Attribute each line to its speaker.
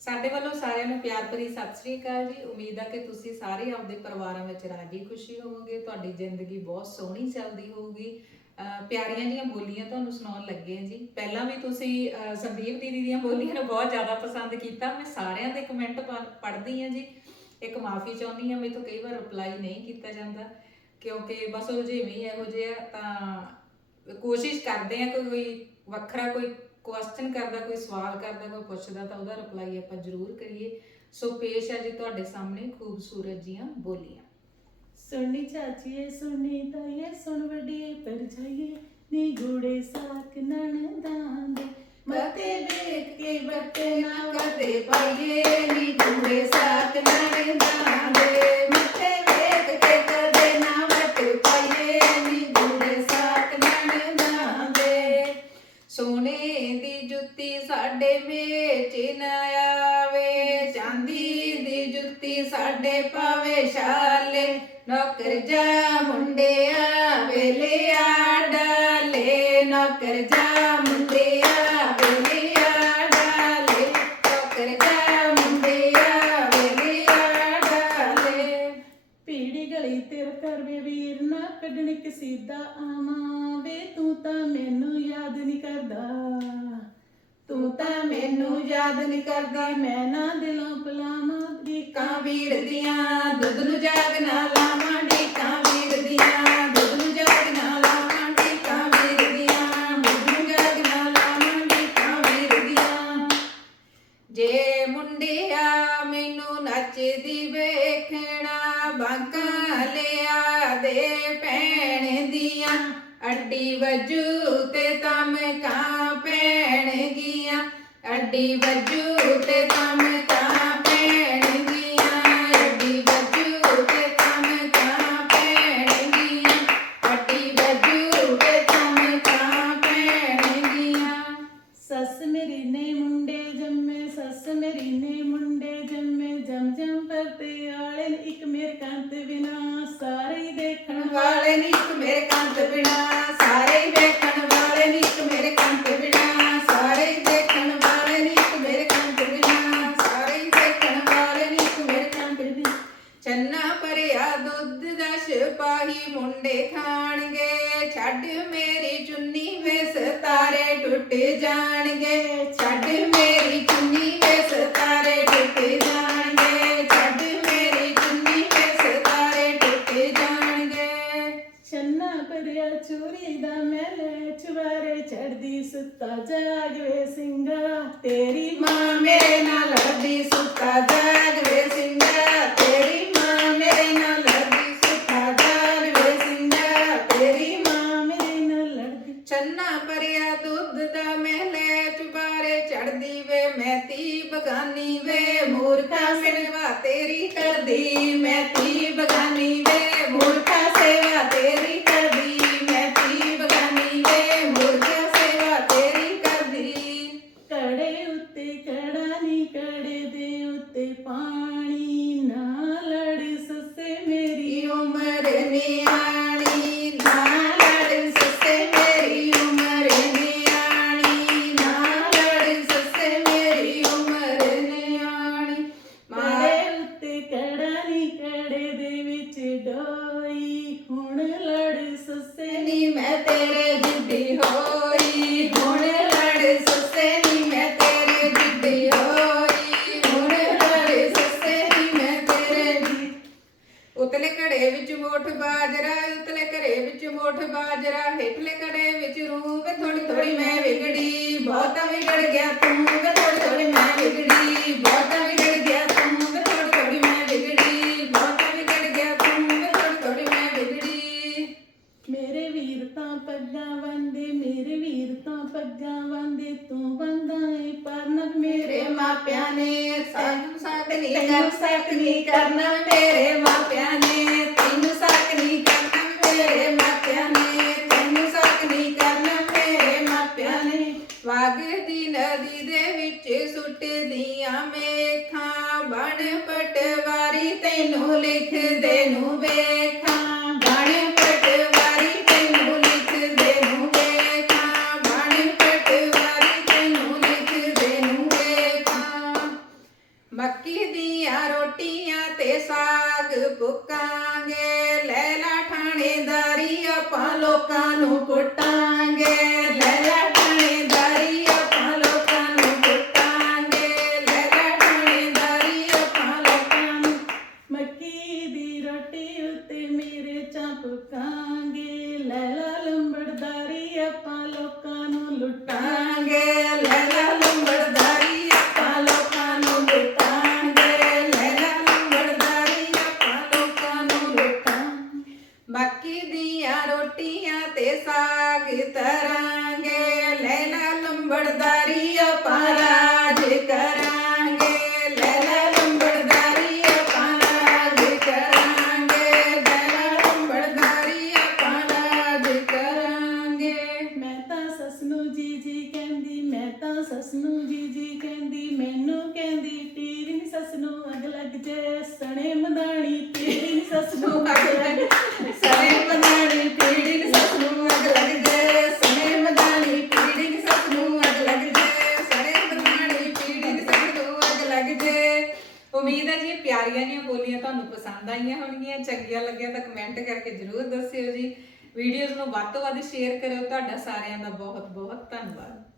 Speaker 1: ਸਾਡੇ ਵੱਲੋਂ ਸਾਰਿਆਂ ਨੂੰ ਪਿਆਰ ਭਰੀ ਸਤਿ ਸ੍ਰੀ ਅਕਾਲ ਜੀ। ਉਮੀਦ ਹੈ ਕਿ ਤੁਸੀਂ ਸਾਰੇ ਆਪਦੇ ਪਰਿਵਾਰਾਂ ਵਿੱਚ ਰਾਜੀ ਖੁਸ਼ੀ ਹੋਵੋਗੇ, ਤੁਹਾਡੀ ਜ਼ਿੰਦਗੀ ਬਹੁਤ ਸੋਹਣੀ ਚੱਲਦੀ ਹੋਊਗੀ। ਪਿਆਰੀਆਂ ਜੀਆਂ ਬੋਲੀਆਂ ਤੁਹਾਨੂੰ ਸੁਣਾਉਣ ਲੱਗੇ ਹਾਂ ਜੀ। ਪਹਿਲਾਂ ਵੀ ਤੁਸੀਂ ਸੰਦੀਪ ਦੀਦੀ ਦੀਆਂ ਬੋਲੀਆਂ ਨੂੰ ਬਹੁਤ ਜ਼ਿਆਦਾ ਪਸੰਦ ਕੀਤਾ। ਮੈਂ ਸਾਰਿਆਂ ਦੇ ਕਮੈਂਟ ਪੜ੍ਹਦੀ ਆ ਜੀ। ਇੱਕ ਮਾਫੀ ਚਾਹੁੰਦੀ ਹਾਂ ਮੈਨੂੰ ਕਈ ਵਾਰ ਰਿਪਲਾਈ ਨਹੀਂ ਕੀਤਾ ਜਾਂਦਾ। ਕਿਉਂਕਿ ਬਸ ਉਹ ਇਹੋ ਜਿਹਾ ਤਾਂ ਕੋਸ਼ਿਸ਼ ਕਰਦੇ ਆ ਕਿ ਕੋਈ ਵੱਖਰਾ ਕੋਈ ਕੁਐਸਚਨ ਕਰਦਾ, ਕੋਈ ਸਵਾਲ ਕਰਦਾ, ਕੋਈ ਪੁੱਛਦਾ ਤਾਂ ਉਹਦਾ ਰਿਪਲਾਈ ਆਪਾਂ ਜ਼ਰੂਰ ਕਰੀਏ। ਸੋ ਪੇਸ਼ ਹੈ ਜੀ ਤੁਹਾਡੇ ਸਾਹਮਣੇ ਖੂਬਸੂਰਤ ਜੀਆਂ ਬੋਲੀਆਂ।
Speaker 2: ਸੁਣਨੀ ਚਾਚੀਏ ਸੁਣਨੀ ਤਾਈਏ, ਸੁਣ ਵੱਡੀਏ, ਪਰ ਜਾਈਏ ਨੀ ਗੋੜੇ ਸਾਕ ਨਣਦਾਂ ਦੇ ਮਤੇ ਵੇਖ ਕੇ ਬੱਤੇ ਨਾ ਕਦੇ ਪਾਈਏ, ਨੀ ਗੋੜੇ ਸਾਕ ਨਣਦਾਂ ਦੇ ਮਤੇ ਵੇਖ ਕੇ ਕਦੇ ਨਾ ਵਟ ਪਾਈਏ ਨੀ ਗੋੜੇ ਸਾਕ ਨਣਦਾਂ ਦੇ
Speaker 1: ਸੋਨੇ ਦੀ ਜੁੱਤੀ ਸਾਡੇ ਵਿੱਚ ਨਾ ਆਵੇ ਚਾਂਦੀ ਦੀ ਜੁੱਤੀ ਸਾਡੇ ਪਾਵੇ ਛਾਲੇ। ਨੌਕਰ ਜਾ ਮੁੰਡਿਆ ਵੇਲਿਆ ਡਾਲੇ ਨੌਕਰ ਜਾ ਮੁੰਡਿਆ ਵੇਲਿਆ ਡਾਲੇ ਨੌਕਰ ਜਾ ਮੁੰਡਿਆ ਵੇਲਿਆ ਡਾਲੇ
Speaker 2: ਪੀੜੀ ਗਲੀ ਤੇਰ ਕਰ ਵੇ ਵੀਰ ਨਾ ਕੱਢਣ ਕਸੀਦਾ ਆਵਾਂ ਵੇ ਤੂੰ ਤਾਂ ਮੈਨੂੰ ਯਾਦ ਨਹੀਂ ਕਰਦਾ ਤੂੰ ਤਾਂ ਮੈਨੂੰ ਯਾਦ ਨਹੀਂ ਕਰਦਾ ਮੈਂ ਨਾ ਦਿਲੋਂ ਪਲਾਵਾਂ ਢੀਕਾਂ
Speaker 1: ਵੀਰ ਦੀਆਂ ਦੁੱਧ ਨੂੰ ਜਾਗ ਨਾ ਲਾਵਾਂ ਢੀਕਾਂ ਵੀਰ ਦੀਆਂ ਦੁੱਧ ਨੂੰ ਜਾਗ ਨਾ ਲਾਵਾਂ ਢੀਕਾਂ ਵੀਰ ਦੀਆਂ ਦੁੱਧ ਨੂੰ ਜਾਗ ਨਾ ਲਾਵਾਂ ਢੀਕਾਂ ਵੀਰ ਦੀਆਂ ਜੇ ਮੁੰਡਿਆ ਮੈਨੂੰ ਨੱਚਦੀ ਵੇਖਣਾ, ਬਾਂਕਾਂ ਲਿਆ ਦੇ ਭੈਣ ਦੀਆਂ, ਅੱਡੀ ਵਜੂ ਤੇ ਤਮ ਕਾਂ ਪੈਣਗੀਆਂ ਅੱਡੀ ਵਜੂ ਤੇ ਤਮ ਕਾਂ ਪੈਣਗੀਆਂ। ਅੱਡੀ ਵਜੂ ਤੇ ਤਮ ਕਾਂ ਪੈਣਗੀਆਂ। ਅੱਡੀ ਵਜੂ ਤੇ ਤਮ ਕਾਂ ਪੈਣਗੀਆਂ।
Speaker 2: ਸੱਸ ਮੇਰੀ ਨੇ ਮੁੰਡੇ ਜੰਮੇ, ਸੱਸ ਮੇਰੀ ਨੇ ਮੁੰਡੇ ਜੰਮੇ। ਜਮ ਜਮ ਪਰਤੇ ਆਲੇ ਇੱਕ ਮੇਰੇ ਕੰਤ ਬਿਨਾ। ਸਾਰੇ ਹੀ ਦੇਖਣ
Speaker 1: ਵਾਲੇ ਨੀ ਇੱਕ ਮੇਰੇ ਕੰਤ ਬਿਨਾ ਸਾਰੇ ਹੀ ਦੇਖਣ ਵਾਲੇ ਨੀ ਇੱਕ ਮੇਰੇ ਕੰਤ ਬਿਨਾ ਸਾਰੇ ਹੀ ਦੇਖਣ ਵਾਲੇ ਨੀ ਇੱਕ ਮੇਰੇ ਕੰਤ ਬਿਨਾ ਸਾਰੇ ਹੀ ਦੇਖਣ ਵਾਲੇ ਨੀ ਇੱਕ ਮੇਰੇ ਕੰਤ ਬਿਨਾ ਚੰਨਾ ਭਰਿਆ ਦੁੱਧ ਦਾ ਸਿਪਾਹੀ ਮੁੰਡੇ ਖਾਣਗੇ, ਛੱਡ ਮੇਰੀ ਚੁੰਨੀ ਵੇ ਸਤਾਰੇ ਟੁੱਟ ਜਾਣਗੇ। ਛੱਡ ਮੇਰੀ ਚੁੰਨੀ ਵੇ ਸਤਾਰੇ ਟੁੱਟ ਜਾਣਗੇ। ਛੱਡ ਮੇਰੀ ਚੁੰਨੀ ਵੇ ਸਤਾਰੇ ਟੁੱਟ ਜਾਣਗੇ।
Speaker 2: ਛੰਨਾ ਭਰਿਆ ਚੋਰੀ ਦਾ ਮੈਲੇ ਚਵਾਰੇ ਚੜਦੀ ਸੁੱਤਾ ਜਾਗ ਵੇ ਸਿੰਘਾ। ਤੇਰੀ
Speaker 1: ਮਾਂ ਮੇਰੇ ਨਾਲ ਲੜਦੀ ਸੁੱਤਾ ਜਾਗ ਵੇ ਸਿੰਘਾ ਤੇਰੀ ਮਾਂ ਮੇਰੇ ਨਾਲ ਲੜਦੀ ਸੁੱਤਾ ਜਾਗ ਵੇ ਸਿੰਘਾ ਤੇਰੀ
Speaker 2: ਮਾਂ ਮੇਰੇ ਨਾਲ ਲੜਦੀ
Speaker 1: ਚੰਨਾ ਭਰਿਆ ਦੁੱਧ ਦਾ ਮਹਿਲੇ ਚੁਬਾਰੇ ਚੜਦੀ ਵੇ ਮੈਂ ਤੀ ਬਗਾਨੀ ਵੇ ਮੂਰਖਾ ਸੇਵਾ ਤੇਰੀ ਕਰਦੀ। ਮੈਂ ਤੀ ਬਗਾਨੀ ਵੇ ਮੂਰਖ ਸੇਵਾ ਤੇਰੀ ਕਰਦੀ ਮੈਂ ਤੀ ਬਗਾਨੀ ਵੇ ਮੂਰਖਾ ਸੇਵਾ ਤੇਰੀ ਕਰਦੀ
Speaker 2: ਕੜੇ ਉੱਤੇ ਕੜਾ ਨੀ ਕੜੇ ਦੇ ਉੱਤੇ ਪਾਣੀ ਨਾ ਲੜ ਸੱਸੇ ਮੇਰੀ
Speaker 1: ਮੇਰੀ ਉਮਰ ਨਿਆਣੀ ਨਾ ਲੜ ਸੱਸੇ ਮੇਰੀ ਉਮਰ ਨਿਆਣੀ ਨਾ ਲੜ ਸੱਸੇ ਮੇਰੀ ਉਮਰ ਨਿਆਣੀ ਮਾਰੇ
Speaker 2: ਕੜੇ ਉੱਤੇ ਕੜਾ ਨੀ ਕੜੇ ਦੇ ਵਿੱਚ ਡੋਈ ਹੁਣ ਲੜ ਸੱਸੇ
Speaker 1: ਨੀ ਮੈਂ ਤੇਰੇ ਜਿੱਦੀ ਹੋਈ ਹੁਣ ਲੜ ਸੱਸੇ ਨੀ ਮੈਂ ਤੇਰੇ ਜਿੱਦੀ ਹੋਈ ਹੁਣ ਲੜ ਸੱਸੇ ਨੀ ਮੈਂ ਤੇਰੇ ਜਿੱਦੀ ਉਤਲੇ ਘੜੇ ਵਿੱਚ ਮੋਠ ਬਾਜਰਾ ਉਤਲੇ ਘੜੇ ਵਿੱਚ ਮੋਠ ਬਾਜਰਾ ਹੇਠਲੇ ਘੜੇ ਵਿੱਚ ਰੂਹ ਵੇ ਥੋੜੀ ਥੋੜੀ ਮੈਂ ਵਿਗੜੀ। ਬਹੁਤਾ ਵਿਗੜ ਗਿਆ ਤੂੰ ਵੇ ਥੋੜੀ ਥੋੜੀ ਮੈਂ ਵਿਗੜੀ। ਬਹੁਤਾ ਵਿਗੜ ਗਿਆ ਤੂੰ ਵੇ ਥੋੜੀ ਥੋੜੀ ਮੈਂ ਵਿਗੜੀ। ਬਹੁਤਾ ਵਿਗੜ ਗਿਆ ਤੂੰ ਵੇ ਥੋੜੀ ਥੋੜੀ ਮੈਂ ਵਿਗੜੀ।
Speaker 2: ਮੇਰੇ ਵੀਰ ਤਾਂ ਪੱਗਾਂ ਬੰਦੇ ਮੇਰੇ ਵੀਰ ਤਾਂ ਪੱਗਾਂ ਬੰਦੇ ਤੂੰ ਬੰਦਾ ਏ ਪਰਨਕ ਮੇਰੇ
Speaker 1: ਮੇਰੇ ਮਾਪਿਆਂ ਨੇ ਸਾਨੂੰ ਸਾਕ ਨਹੀਂ ਕਰ ਸਾਕ ਨਹੀਂ ਕਰਨਾ। ਮੇਰੇ ਮਾਪਿਆਂ ਤੈਨੂੰ ਲਿਖਦੇ ਨੂੰ ਵੇਖਾਂ, ਬਣ ਪਟਵਾਰੀ ਤੈਨੂੰ ਲਿਖਦੇ ਨੂੰ ਵੇਖਾਂ, ਬਣ ਪਟਵਾਰੀ ਤੈਨੂੰ ਲਿਖਦੇ ਨੂੰ ਵੇਖਾਂ। ਮੱਕੀ ਦੀਆਂ ਰੋਟੀਆਂ ਤੇ ਸਾਗ ਪੁੱਕਾਂਗੇ, ਲੈਲਾ ਠਾਣੇਦਾਰੀ ਆਪਾਂ ਲੋਕਾਂ ਨੂੰ ਕੁੱਟਾਂਗੇ ਲੈਲਾ ਠਾਣੇਦਾਰੀ ਆਪਾਂ ਲੋਕਾਂ ਨੂੰ ਕੁੱਟਾਂਗੇ ਲੈਲਾ ਠਾਣੇਦਾਰੀ ਆਪਾਂ ਲੋਕਾਂ ਨੂੰ
Speaker 2: ਮੱਕੀ ਦੀ ਰੋਟੀ ਉੱਤੇ ਮੇਰੇ ਚਾਪਕਾਂਗੇ ਲੈਲਾ ਲੰਬੜਦਾਰੀ ਆਪਾਂ ਲੋਕਾਂ ਨੂੰ ਲੁੱਟਾਂਗੇ
Speaker 1: ਲੁੱਟਾਂਗੇ ਲੈਲਾ ਲੰਬੜਦਾਰੀ ਆਪਾਂ ਲੋਕਾਂ ਨੂੰ ਲੁੱਟਾਂਗੇ ਲੈਲਾ ਲੰਬੜਦਾਰੀ ਆਪਾਂ ਲੋਕਾਂ ਨੂੰ ਲੁੱਟਾਂਗੇ ਮੱਕੀ ਦੀਆਂ ਰੋਟੀਆਂ ਤੇ ਸਾਗ ਤਰਾਂਗੇ ਲੈਲਾ ਲੰਬੜਦਾਰੀ ਆਪਾਂ ਰਾਜ ਕਰਾਂਗੇ ਲੈਲਾ ਲੰਬੜਦਾਰੀ ਆਪਾਂ ਰਾਜ ਕਰਾਂਗੇ ਲੈਲਾ ਲੰਬੜਦਾਰੀ ਆਪਾਂ ਰਾਜ ਕਰਾਂਗੇ,
Speaker 2: ਮੈਂ ਤਾਂ ਸੱਸ ਨੂੰ ਜੀ ਜੀ ਕਹਿੰਦੀ, ਮੈਂ ਤਾਂ ਸੱਸ ਨੂੰ ਜੀ ਜੀ ਕਹਿੰਦੀ, ਮੈਨੂੰ ਕਹਿੰਦੀ ਤੇਰੀ ਨੀ ਸੱਸ ਨੂੰ ਅੱਗ ਲੱਗ ਜੇ, ਸਣੇ ਮਦਾਣੀ ਤੇਰੀ ਨੀ ਸੱਸ ਨੂੰ ਅੱਗ ਲੱਗ ਜੇ।
Speaker 1: ਸਣੇ ਮਦਾਨੀ ਪੀੜੀ ਦੀ ਸੱਸ ਨੂੰ ਅੱਗ ਲੱਗ ਜੇ ਸਣੇ ਮਦਾਨੀ ਪੀੜੀ ਦੀ ਸੱਸ ਨੂੰ ਅੱਗ ਲੱਗ ਜੇ ਸਣੇ ਮਦਾਨੀ ਪੀੜੀ ਦੀ ਸੱਸ ਨੂੰ ਅੱਗ ਲੱਗ ਜੇ ਉਮੀਦ ਹੈ ਜੀ ਇਹ ਪਿਆਰੀਆਂ ਜੀਆਂ ਬੋਲੀਆਂ ਤੁਹਾਨੂੰ ਪਸੰਦ ਆਈਆਂ ਹੋਣਗੀਆਂ। ਚੰਗੀਆਂ ਲੱਗੀਆਂ ਤਾਂ ਕਮੈਂਟ ਕਰਕੇ ਜਰੂਰ ਦੱਸਿਓ ਜੀ। ਵੀਡੀਓਜ਼ ਨੂੰ ਵੱਧ ਤੋਂ ਵੱਧ ਸ਼ੇਅਰ ਕਰਿਓ। ਤੁਹਾਡਾ ਸਾਰਿਆਂ ਦਾ ਬਹੁਤ ਬਹੁਤ ਧੰਨਵਾਦ।